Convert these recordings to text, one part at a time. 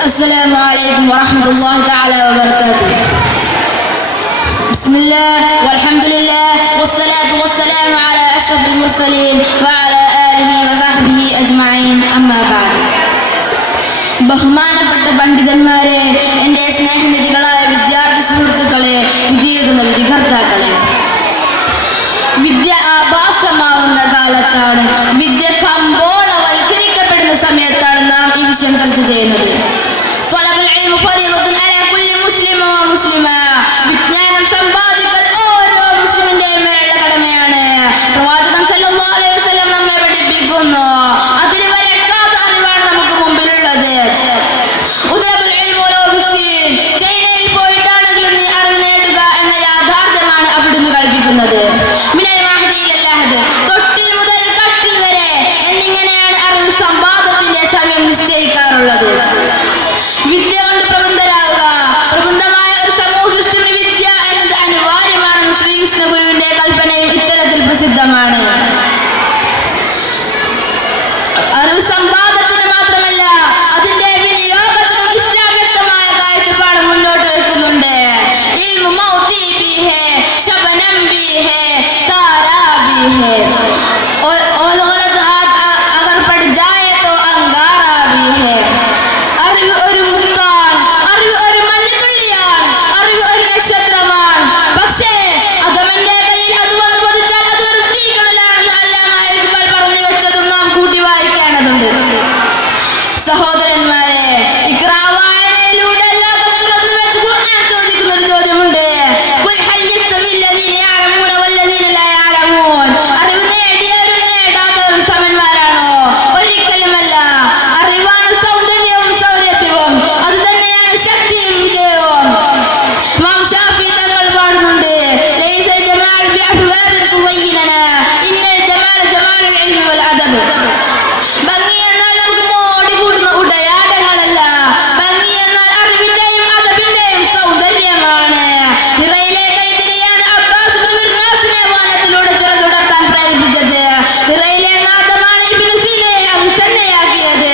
السلام عليكم ورحمة الله تعالى وبركاته. بسم الله والحمد لله والصلاة والسلام على أشرف المرسلين وعلى آله وصحبه أجمعين. أما بعد. ബഹുമാനപ്പെട്ട പണ്ഡിതന്മാരെ, എൻ്റെ സ്നേഹനിധികളായ വിദ്യാർത്ഥി സുഹൃത്തുക്കളെ, വിധിയെഴുതുന്ന വിധികർത്താക്കളെ, വിദ്യ ആഭാസമാവുന്ന കാലത്താണ്, വിദ്യ കമ്പോളവൽക്കരിക്കപ്പെടുന്ന സമയത്താണ് നാം ഈ വിഷയം ചർച്ച ചെയ്യുന്നത്. വിജ്ഞാനം സമ്പാദിക്കൽ ഓരോ മുസ്ലിമിന്റെയും മേലുള്ള കടമയാണ്. പ്രവാചകൻ സല്ലല്ലാഹു അലൈഹി വസല്ലം നമ്മെ പഠിപ്പിക്കുന്നു. അതിന് വരക്കാത്ത അറിവാണ് നമുക്ക് മുമ്പിലുള്ളത്. ചൈനയിൽ പോയിട്ടാണെങ്കിലും നീ അറിവ് നേടുക എന്ന യാഥാർത്ഥ്യമാണ് അവിടുന്ന് കൽപ്പിക്കുന്നത്. തൊട്ടിൽ മുതൽ കട്ടിൽ വരെ എന്നിങ്ങനെയാണ് അറിവ് സമ്പാദത്തിന്റെ സമയം നിശ്ചയിക്കാറുള്ളത്. വിദ്യ കൊണ്ട് പ്രബന്ധരാവുക, പ്രബന്ധമായ ഒരു സമൂഹ സൃഷ്ടിക്ക് വിദ്യ എന്നത് അനിവാര്യമാണെന്ന് ശ്രീകൃഷ്ണ ഗുരുവിന്റെ കൽപ്പനയും ഇത്തരത്തിൽ പ്രസിദ്ധമാണ്. അറിവ് സമ്പാദത്തിന് മാത്രമല്ല, അതിന്റെ വിനിയോഗത്തിനും ഇസ്ലാം വ്യക്തമായ കാഴ്ചപ്പാട് മുന്നോട്ട് വെക്കുന്നുണ്ട്. അറിവ് ഒരു മുത്താണ്, അറിവ് ഒരു മഞ്ഞുതുള്ളിയാണ്, അറിവ് ഒരു നക്ഷത്രമാണ്. പക്ഷേ അഗമന്റെ കയ്യിൽ അത് വന്ന് പതിച്ചാൽ അത് ഒരു തീക്കടലാണെന്ന് അല്ലാമ ഇഖ്ബാൽ പറഞ്ഞു വെച്ചതും നാം കൂട്ടി വായിക്കേണ്ടതുണ്ട്. സഹോദരന്മാരെ, ഇഖ്റാ വായനയിലൂടെ ലോകം തുറന്നു വെച്ച് ഖുർആൻ ചോദിക്കുന്ന ഒരു ചോദ്യമുണ്ട്. അറിവ് നേടിയവരും നേടാത്തവരും സമന്മാരാണോ? ഒരിക്കലുമല്ല. അറിവാണ് സൗന്ദര്യവും സൗരഭ്യവും, അത് തന്നെയാണ് ശക്തിയും വിജയവും. ഇമാം ഷാഫി തങ്ങൾ പാടുന്നുണ്ട്, ലൈസൽ ജമാൽ ബിഅഫ്വാദിൽ തുവയ്യിനനാ ഇന്നൽ ജമാൽ ജമാലുൽ ഇൽമി വൽ അദബ്. ഭംഗി എന്നാൽ നമുക്ക് മോടി കൂടുന്ന ഉടയാടങ്ങളല്ല, ഭംഗി എന്നാൽ അറിവിന്റെയും അദബിന്റെയും സൗന്ദര്യമാണ്. ഹിറയിലെ കൈത്തിരിയാണ് അബ്ബാസ് ഇബ്നു മിർനാസിനെ വാനത്തിലൂടെ ചിറകുടർത്താൻ പ്രേരിപ്പിച്ചത്. ഹിറയിലെ നാദമാണ് ഇബ്നു സീനയെ അഭിസന്നയാക്കിയത്.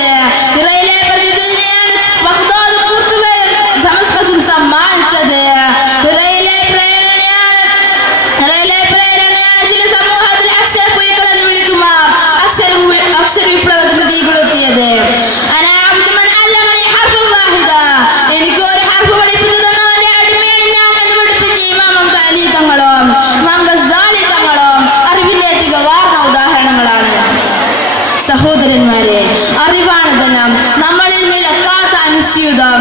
ഹിറയിലെ പ്രതിദിനെയാണ് ബഗ്ദാദ് കുർത്തുബയിൽ ദമസ്കസിൽ സമ്മാനിച്ചത്. ഹിറയിലെ പ്രേരണയാണ് ചില സമൂഹത്തിൽ അക്ഷരക്കുരുക്കൾ എന്ന് വിളിക്കുമ്പോൾ അക്ഷര വിപ്ലവത്തിന് തീകൊളുത്തിയത്. എനിക്ക് ഒരു ഹർഫ് പഠിപ്പിച്ചു തന്നവന്റെ അടിമയാണ് ഞാൻ എന്ന് പഠിപ്പിച്ച ഇമാം അലി തങ്ങളും ഇമാം ഗസാലി തങ്ങളും അറിവിന്റെ തികവാർന്ന ഉദാഹരണങ്ങളാണ്. സഹോദരന്മാരെ, അറിവാണ് ധനം, നമ്മളിൽ നിലക്കാത്ത അനുസ്യൂതം.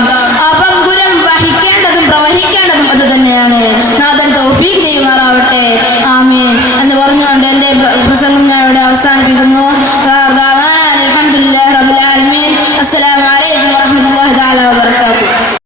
അപങ്കുരം വഹിക്കേണ്ടതും പ്രവഹിക്കേണ്ടതും അത് തന്നെയാണ്. നാഥൻ തൗഫീഖ് ചെയ്യുമാറാവട്ടെ. ആമീൻ എന്ന് പറഞ്ഞുകൊണ്ട് എൻ്റെ പ്രസംഗം ഞാൻ ഇവിടെ അവസാനിപ്പിക്കുന്നു.